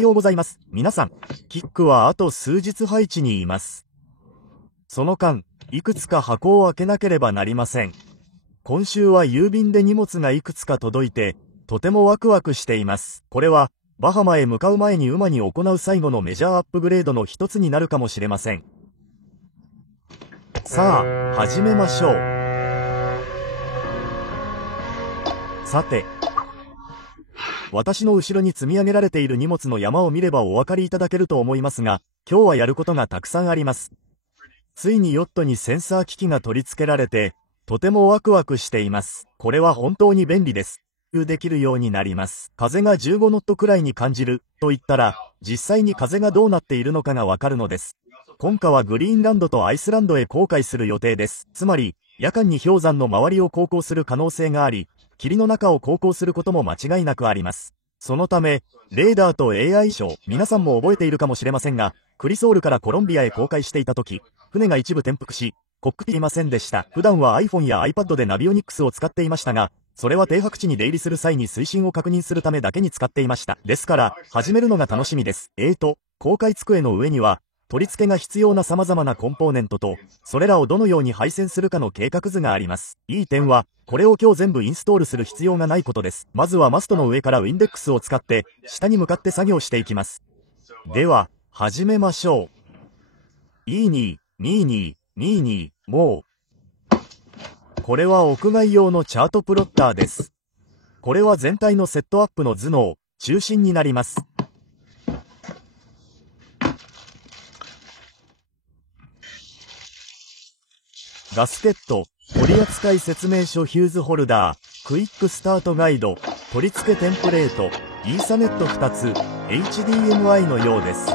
はようございます。皆さん、キックはあと数日配置にいます。その間、いくつか箱を開けなければなりません。今週は郵便で荷物がいくつか届いて、とてもワクワクしています。これは、バハマへ向かう前に馬に行う最後のメジャーアップグレードの一つになるかもしれません。さあ、始めましょう。さて、私の後ろに積み上げられている荷物の山を見ればお分かりいただけると思いますが、今日はやることがたくさんあります。ついにヨットにセンサー機器が取り付けられて、とてもワクワクしています。これは本当に便利です。できるようになります。風が15ノットくらいに感じると言ったら、実際に風がどうなっているのかがわかるのです。今夏はグリーンランドとアイスランドへ航海する予定です。つまり、夜間に氷山の周りを航行する可能性があり、霧の中を航行することも間違いなくあります。そのため、レーダーと AI ショー、皆さんも覚えているかもしれませんが、クリソールからコロンビアへ航海していた時、船が一部転覆し、コックピットいませんでした。普段は iPhone や iPad でナビオニクスを使っていましたが、それは停泊地に出入りする際に水深を確認するためだけに使っていました。ですから、始めるのが楽しみです。航海机の上には、取り付けが必要な様々なコンポーネントと、それらをどのように配線するかの計画図があります。いい点は、これを今日全部インストールする必要がないことです。まずはマストの上からウィンデックスを使って、下に向かって作業していきます。では、始めましょう。もう。これは屋外用のチャートプロッターです。これは全体のセットアップの頭脳、中心になります。ガスケット、取扱説明書ヒューズホルダー、クイックスタートガイド、取り付けテンプレート、イーサネット2つ、HDMI のようです。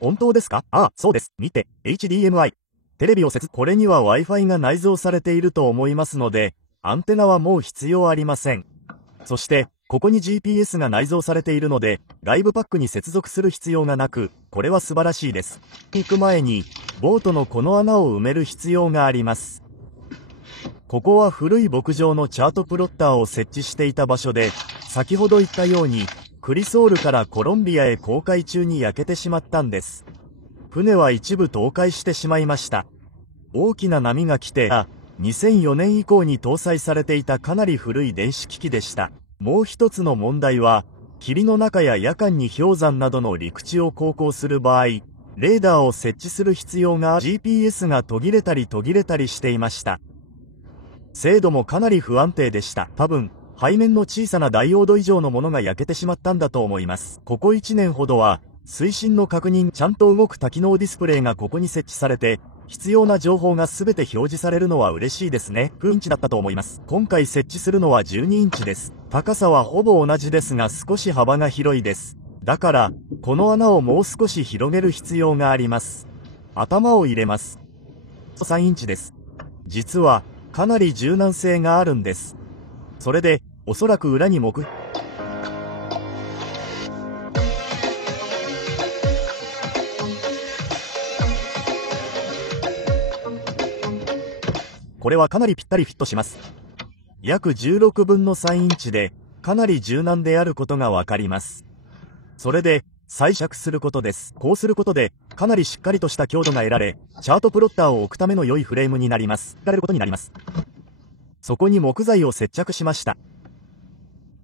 本当ですか？そうです。見て、HDMI。テレビをこれには Wi-Fi が内蔵されていると思いますので、アンテナはもう必要ありません。そして、ここに GPS が内蔵されているので、外部パックに接続する必要がなく、これは素晴らしいです。行く前に、ボートのこの穴を埋める必要があります。ここは古い牧場のチャートプロッターを設置していた場所で、先ほど言ったように、クリソールからコロンビアへ航海中に焼けてしまったんです。船は一部倒壊してしまいました。大きな波が来て、2004年以降に搭載されていたかなり古い電子機器でした。もう一つの問題は、霧の中や夜間に氷山などの陸地を航行する場合、レーダーを設置する必要が GPS が途切れたりしていました。精度もかなり不安定でした。多分、背面の小さなダイオード以上のものが焼けてしまったんだと思います。ここ1年ほどは、水深の確認、ちゃんと動く多機能ディスプレイがここに設置されて、必要な情報が全て表示されるのは嬉しいですね。9インチだったと思います。今回設置するのは12インチです。高さはほぼ同じですが少し幅が広いです。だから、この穴をもう少し広げる必要があります。頭を入れます。3インチです。実は、かなり柔軟性があるんです。それで、おそらく裏にこれはかなりぴったりフィットします。約16分の3インチで、かなり柔軟であることがわかります。それで、再着することです。こうすることで、かなりしっかりとした強度が得られ、チャートプロッターを置くための良いフレームになります。そこに木材を接着しました。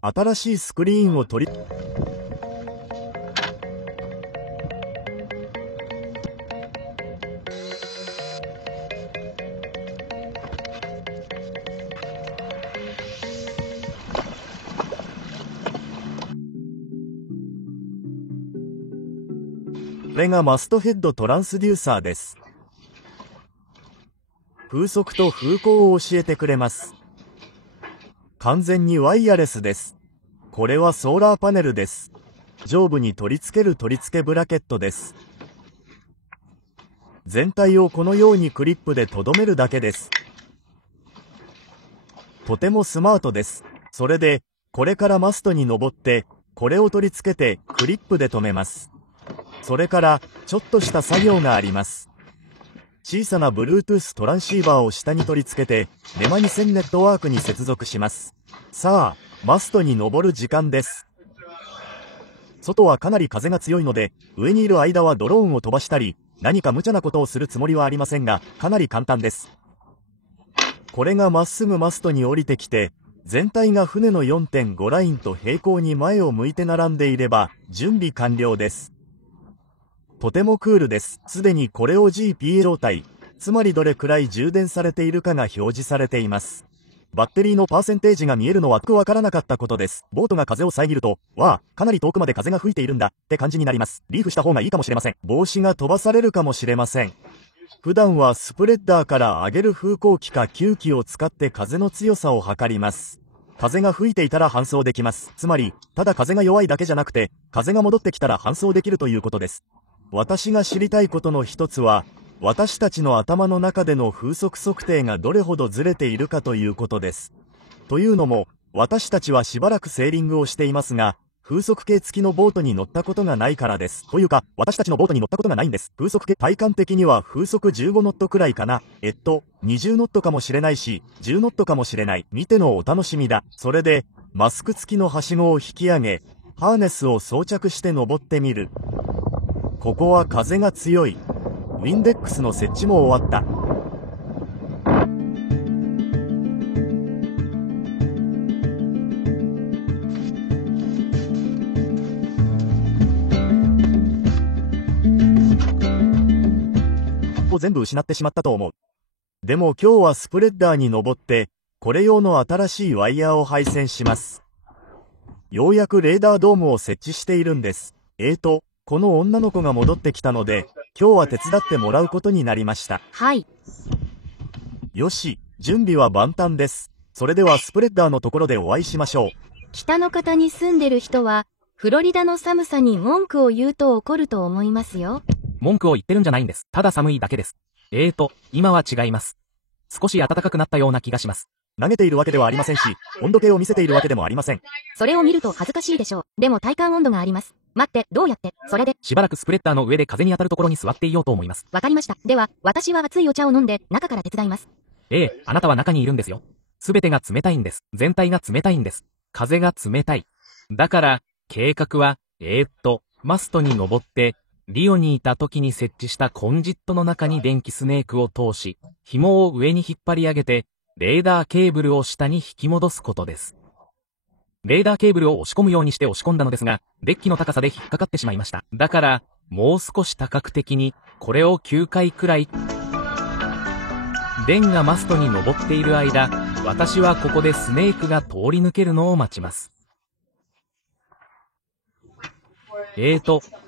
新しいスクリーンを取り、これがマストヘッドトランスデューサーです。風速と風向を教えてくれます。完全にワイヤレスです。これはソーラーパネルです。上部に取り付ける取り付けブラケットです。全体をこのようにクリップで留めるだけです。とてもスマートです。それで、これからマストに登って、これを取り付けてクリップで留めます。それから、ちょっとした作業があります。小さな Bluetooth トランシーバーを下に取り付けて、レマ2000ネットワークに接続します。さあ、マストに登る時間です。外はかなり風が強いので、上にいる間はドローンを飛ばしたり、何か無茶なことをするつもりはありませんが、かなり簡単です。これがまっすぐマストに降りてきて、全体が船の 4.5 ラインと平行に前を向いて並んでいれば、準備完了です。とてもクールです。すでにこれを GPA 状態、つまりどれくらい充電されているかが表示されています。バッテリーのパーセンテージが見えるのはわからなかったことです。ボートが風を遮ると、わあ、かなり遠くまで風が吹いているんだって感じになります。リーフした方がいいかもしれません。帽子が飛ばされるかもしれません。普段はスプレッダーから上げる風向機か吸気を使って風の強さを測ります。風が吹いていたら搬送できます。つまり、ただ風が弱いだけじゃなくて、風が戻ってきたら搬送できるということです。私が知りたいことの一つは、私たちの頭の中での風速測定がどれほどずれているかということです。というのも、私たちはしばらくセーリングをしていますが、風速計付きのボートに乗ったことがないからです。というか、私たちのボートに乗ったことがないんです。風速計、体感的には風速15ノットくらいかな。20ノットかもしれないし、10ノットかもしれない。見てのお楽しみだ。それで、マスク付きのはしごを引き上げ、ハーネスを装着して登ってみる。ここは風が強い。ウィンデックスの設置も終わった。を全部失ってしまったと思う。でも今日はスプレッダーに登って、これ用の新しいワイヤーを配線します。ようやくレーダードームを設置しているんです。この女の子が戻ってきたので、今日は手伝ってもらうことになりました。はい。よし、準備は万端です。それではスプレッダーのところでお会いしましょう。北の方に住んでる人は、フロリダの寒さに文句を言うと怒ると思いますよ。文句を言ってるんじゃないんです。ただ寒いだけです。今は違います。少し暖かくなったような気がします。投げているわけではありませんし、温度計を見せているわけでもありません。それを見ると恥ずかしいでしょう。でも体感温度があります。待って、どうやって、それで。しばらくスプレッダーの上で風に当たるところに座っていようと思います。わかりました。では、私は熱いお茶を飲んで、中から手伝います。あなたは中にいるんですよ。すべてが冷たいんです。全体が冷たいんです。風が冷たい。だから、計画は、マストに登って、リオにいた時に設置したコンジットの中に電気スネークを通し、紐を上に引っ張り上げて、レーダーケーブルを下に引き戻すことです。レーダーケーブルを押し込むようにして押し込んだのですが、デッキの高さで引っかかってしまいました。だから、もう少し多角的に、これを9回くらい。電がマストに登っている間、私はここでスネークが通り抜けるのを待ちます。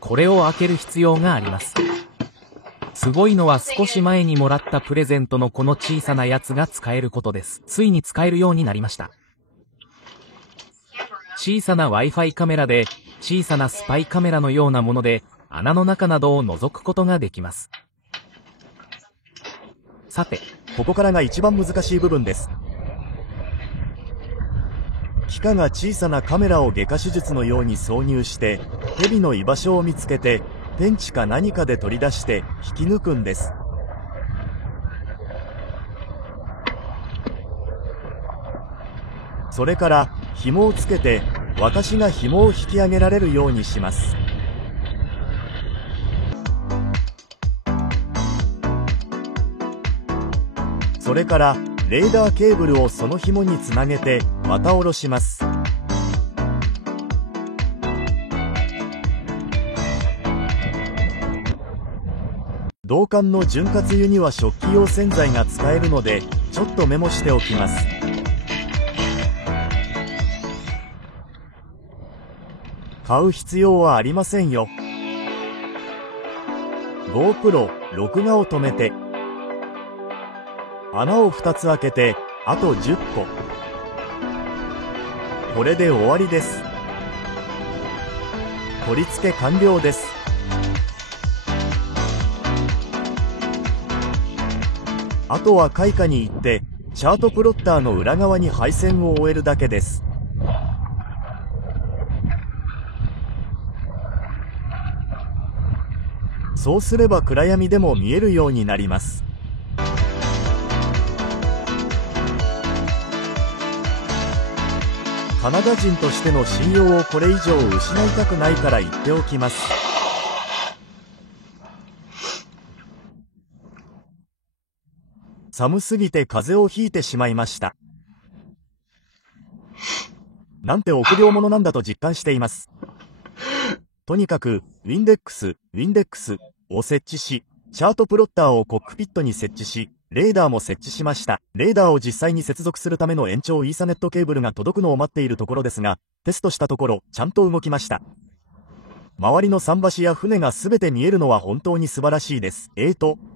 これを開ける必要があります。すごいのは少し前にもらったプレゼントのこの小さなやつが使えることです。ついに使えるようになりました。小さな Wi-Fi カメラで、小さなスパイカメラのようなもので、穴の中などを覗くことができます。さて、ここからが一番難しい部分です。機械が小さなカメラを外科手術のように挿入して、蛇の居場所を見つけて、ペンチか何かで取り出して引き抜くんです。それから紐をつけて、私が紐を引き上げられるようにします。それからレーダーケーブルをその紐につなげてまた下ろします。導管の潤滑油には食器用洗剤が使えるので、ちょっとメモしておきます。買う必要はありませんよ。GoPro、録画を止めて、穴を2つ開けて、あと10個。これで終わりです。取り付け完了です。あとは開花に行って、チャートプロッターの裏側に配線を終えるだけです。そうすれば暗闇でも見えるようになります。カナダ人としての信用をこれ以上失いたくないから言っておきます。寒すぎて風邪をひいてしまいました。なんて臆病者なんだと実感しています。とにかく、ウィンデックスを設置し、チャートプロッターをコックピットに設置し、レーダーも設置しました。レーダーを実際に接続するための延長イーサネットケーブルが届くのを待っているところですが、テストしたところ、ちゃんと動きました。周りの桟橋や船が全て見えるのは本当に素晴らしいです。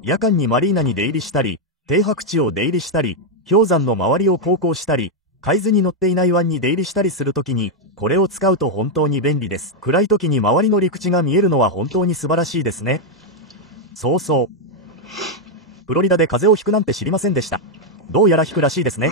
夜間にマリーナに出入りしたり、停泊地を出入りしたり、氷山の周りを航行したり、海図に乗っていない湾に出入りしたりするときに、これを使うと本当に便利です。暗い時に周りの陸地が見えるのは本当に素晴らしいですね。そうそう。フロリダで風邪をひくなんて知りませんでした。どうやらひくらしいですね。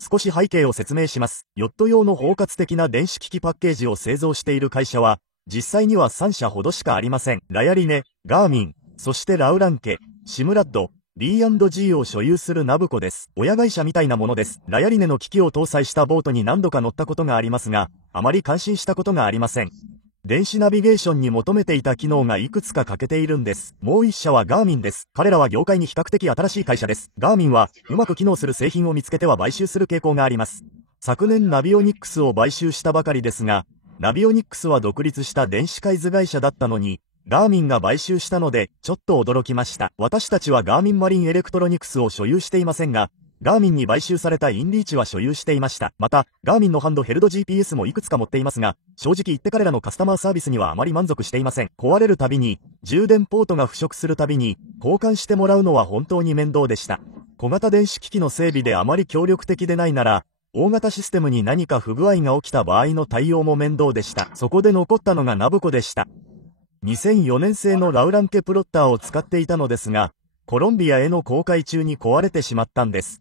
少し背景を説明します。ヨット用の包括的な電子機器パッケージを製造している会社は、実際には3社ほどしかありません。ラヤリネ、ガーミン、そしてラウランケ、シムラッド、B&G を所有するナブコです。親会社みたいなものです。ラヤリネの機器を搭載したボートに何度か乗ったことがありますが、あまり感心したことがありません。電子ナビゲーションに求めていた機能がいくつか欠けているんです。もう一社はガーミンです。彼らは業界に比較的新しい会社です。ガーミンは、うまく機能する製品を見つけては買収する傾向があります。昨年ナビオニックスを買収したばかりですが、ナビオニックスは独立した電子海図会社だったのに、ガーミンが買収したので、ちょっと驚きました。私たちはガーミンマリンエレクトロニクスを所有していませんが、ガーミンに買収されたインリーチは所有していました。また、ガーミンのハンドヘルド GPS もいくつか持っていますが、正直言って彼らのカスタマーサービスにはあまり満足していません。壊れるたびに、充電ポートが腐食するたびに、交換してもらうのは本当に面倒でした。小型電子機器の整備であまり協力的でないなら、大型システムに何か不具合が起きた場合の対応も面倒でした。そこで残ったのがナブコでした。2004年製のラウランケプロッターを使っていたのですが、コロンビアへの航海中に壊れてしまったんです。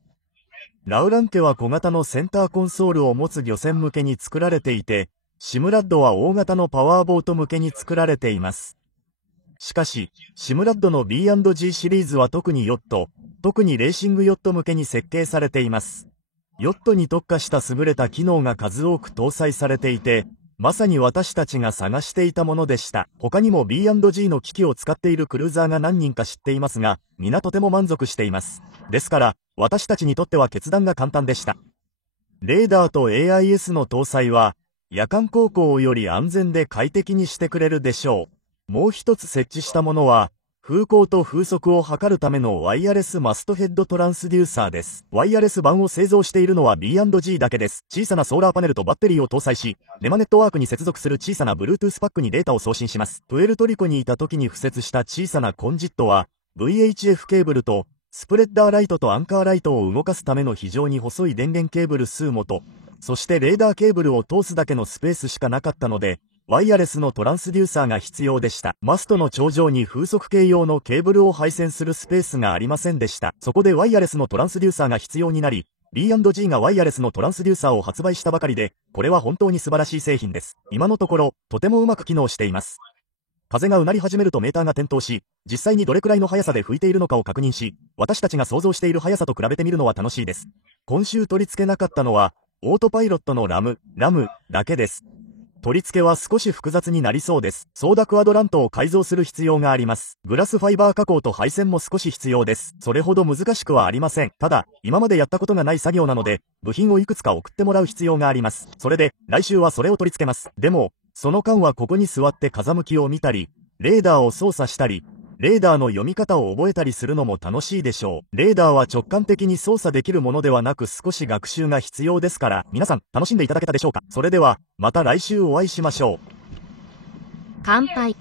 ラウランケは小型のセンターコンソールを持つ漁船向けに作られていて、シムラッドは大型のパワーボート向けに作られています。しかし、シムラッドの B&G シリーズは特にヨット、特にレーシングヨット向けに設計されています。ヨットに特化した優れた機能が数多く搭載されていて、まさに私たちが探していたものでした。他にも B&G の機器を使っているクルーザーが何人か知っていますが、皆とても満足しています。ですから、私たちにとっては決断が簡単でした。レーダーと AIS の搭載は、夜間航行より安全で快適にしてくれるでしょう。もう一つ設置したものは、風向と風速を測るためのワイヤレスマストヘッドトランスデューサーです。ワイヤレス板を製造しているのは B&G だけです。小さなソーラーパネルとバッテリーを搭載し、ネマネットワークに接続する小さな Bluetooth パックにデータを送信します。プエルトリコにいた時に敷設した小さなコンジットは、VHF ケーブルと、スプレッダーライトとアンカーライトを動かすための非常に細い電源ケーブル数元、そしてレーダーケーブルを通すだけのスペースしかなかったので、ワイヤレスのトランスデューサーが必要でした。マストの頂上に風速計用のケーブルを配線するスペースがありませんでした。そこでワイヤレスのトランスデューサーが必要になり、B&G がワイヤレスのトランスデューサーを発売したばかりで、これは本当に素晴らしい製品です。今のところ、とてもうまく機能しています。風がうなり始めるとメーターが点灯し、実際にどれくらいの速さで吹いているのかを確認し、私たちが想像している速さと比べてみるのは楽しいです。今週取り付けなかったのは、オートパイロットのラムだけです。取り付けは少し複雑になりそうです。ソーダクアドラントを改造する必要があります。グラスファイバー加工と配線も少し必要です。それほど難しくはありません。ただ、今までやったことがない作業なので、部品をいくつか送ってもらう必要があります。それで、来週はそれを取り付けます。でも、その間はここに座って風向きを見たり、レーダーを操作したり、レーダーの読み方を覚えたりするのも楽しいでしょう。レーダーは直感的に操作できるものではなく少し学習が必要ですから、皆さん楽しんでいただけたでしょうか。それでは、また来週お会いしましょう。乾杯。